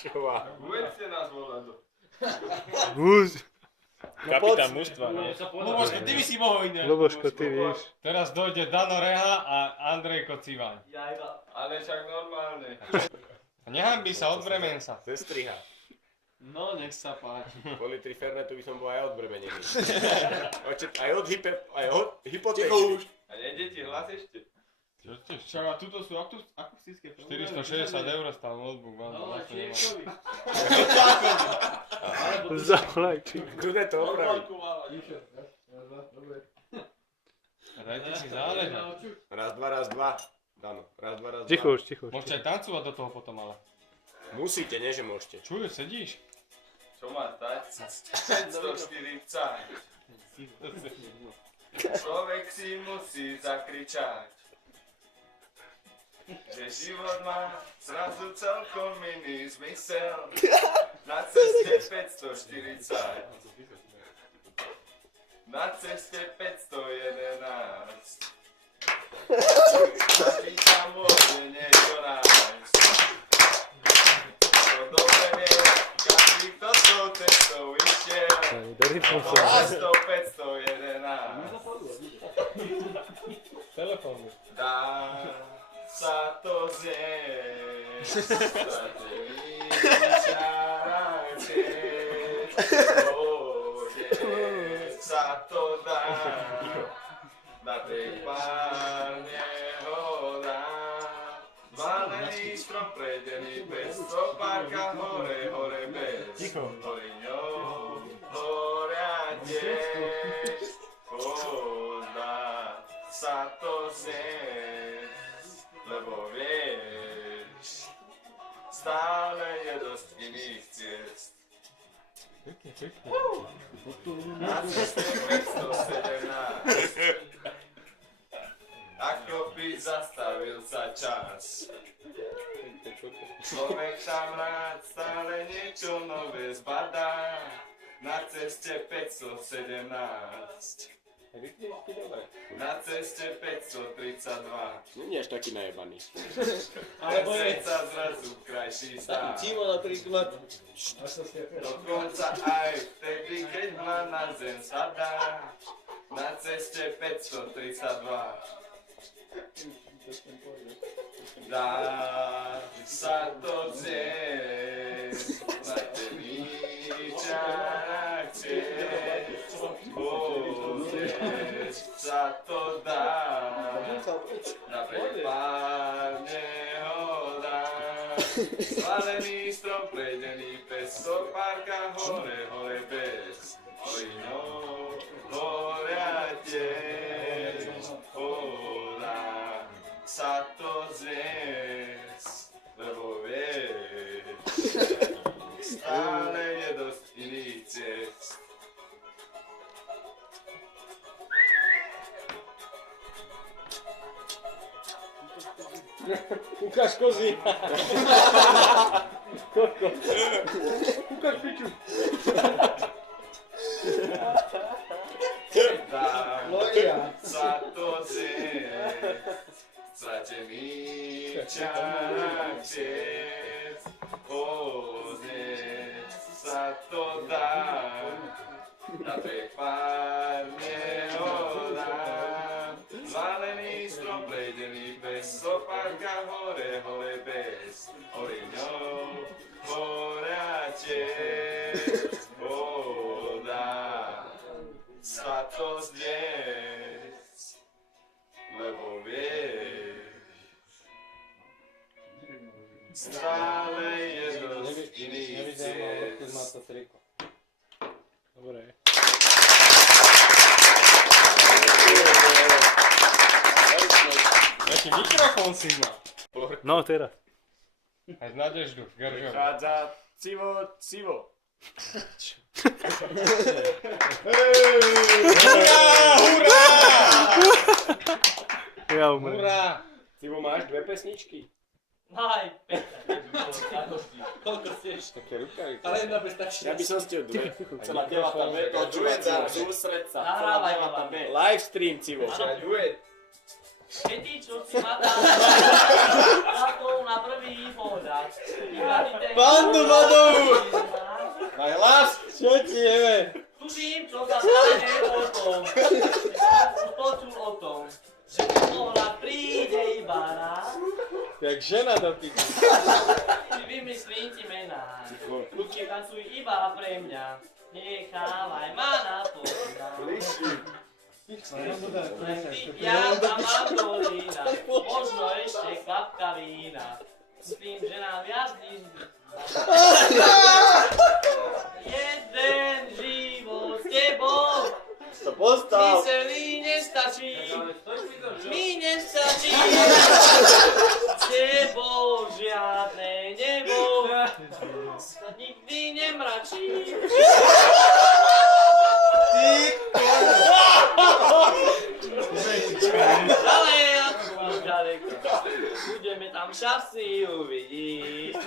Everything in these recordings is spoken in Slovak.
Čová. Uvedzte nás volať. Kapitán mužstva, nie? Luboško, ty by si mohol ísť. Luboško, ty víš. Teraz dojde Dano Reha a Andrej Kocivaň. Ale však normálne. Nehanbí sa, odbremen sa. Zestriha. No, nech sa páči. Kvôli Trifernetu by som bol aj odbremenený. Aj od hypotéky. A nejdete hlas ešte? Čo, a tuto sú akustické 460 eur stál notebook. No, Čierkovi. Zavolajči. Kto to opraví? Dajte si záležať. Raz, dva. Dano, raz, dva. Ticho už. Môžete aj tancovať do toho potom, ale. Musíte, nie že môžete. Čuješ, sedíš? Čo má stať? 540. Človek si musí zakričať, že život má zrazu celkom iný zmysel. Na ceste 540. Na ceste 511. Každý tam môže niečo nájsť. To dobre vie, každý kto tou cestou išiel. Cestou 511. Telefónu. Dá sa to zjesť. Sa to dá. Na tej párne ho dá. Zválený strom prejdený bez topárka hore bez. Horiňou horia tiež. Dá sa to zjesť, lebo vieš, stále je dosť iných ciest. Na ceste 517 ako by zastavil sa čas. Človek tam rád stále niečo nové zbadá. Na ceste 517 na ceste 532 Nie až taký najebaný. alebo je sa zrazu krajší zdá. Timo napríklad. Dokonca aj vtedy, keď ma na zem sadá. Na ceste 532 dá sa to zjesť. Na temíčach chcieť. Sa to dá. Na prepárne ho dá. Zvalený strom prejdený bez topárka hore bez. Horinou horia tiež. Dá sa to zjesť, lebo vieš, stále je dosť iných ciest. Ukáž kozy. Ukáž piču. Dá sa to zjesť, stratený čas ciest. Zjesť sa to dá, na prepárne ho dá. Zvalený strom prejdený bez topárka hore bez. Horiňou horia tiež. Dá sa to zjesť, lebo vieš, stále je dosť iných ciest. Dobre. Jaký mikrofón si má? No teraz. Aj z Nadeždu, Geržov. Prichádza Civo. Hurá! Ja umrem. Hurá! Civo, máš dve pesničky? Aj, koľko chceš? Také rukavice. Ale jedna bez stačí. Ja by som ste dve. Celá devata B. To duet sa, môže. sústreď sa. Nahrávaj, Celá devata B. Milan. Live stream, Civo. Duet. Kedy čo si ma tam to na prvý pohľad. Iba ty ten... Bandu vodovú! Najhlas! Čo ti jeme? Tuším, čo sa stane potom. Už počul o tom, že pohľad príde iba raz. Jak žena do piči. Si vymyslím ti mená. Ruky tancuj iba pre mňa. Nechávaj ma na poznám. Ja tam mám dolína, možno ešte kapka vína. Myslím, že nám viac nič jeden život s tebou. To postav. Mi celý nestačí. Mi nestačí. S tebou žiadne nebo. Sa nikdy nemračí. Ty Ale aspoň ďaleko. Budeme tam šťastní uvidieť.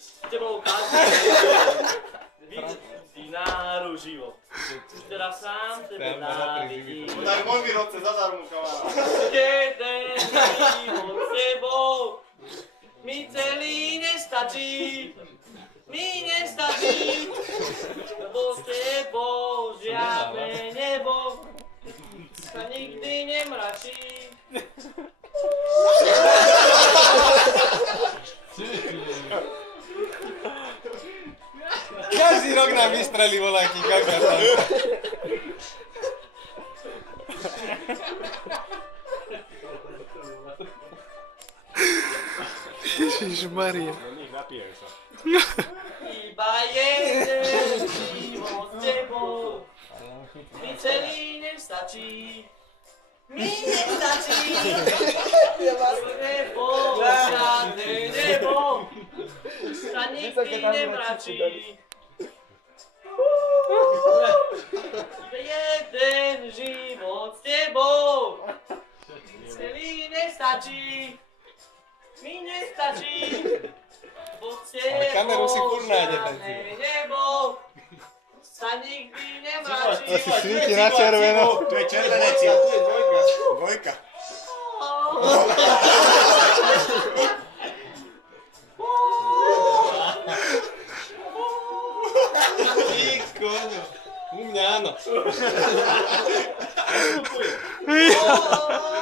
S tebou každý si náru život. Už teraz sám tebe závidí. Daj môj výrobce zadarmo, kamarát. Jeden život s tebou mi celý nestačí. Mi nestačí, lebo s tebou žiadne nebo sa nikdy nemračí. Každý rok nám vystrelí voľaký kakata. Ježišmaria. No nech napijem sa. Iba jeden život s tebou mi celý nestačí. Mi nestačí, lebo žiadne nebo sa nikdy nemračí. Jeden život s tebou celý nestačí. Mi nestačí, bo s kameru si tebou furt nájde ten žiadne nebo sa nikdy nemračí. To si svíti na červeno. To je červené cíl. To je dvojka. Dvojka. Ty koňo. U mňa áno. Oh,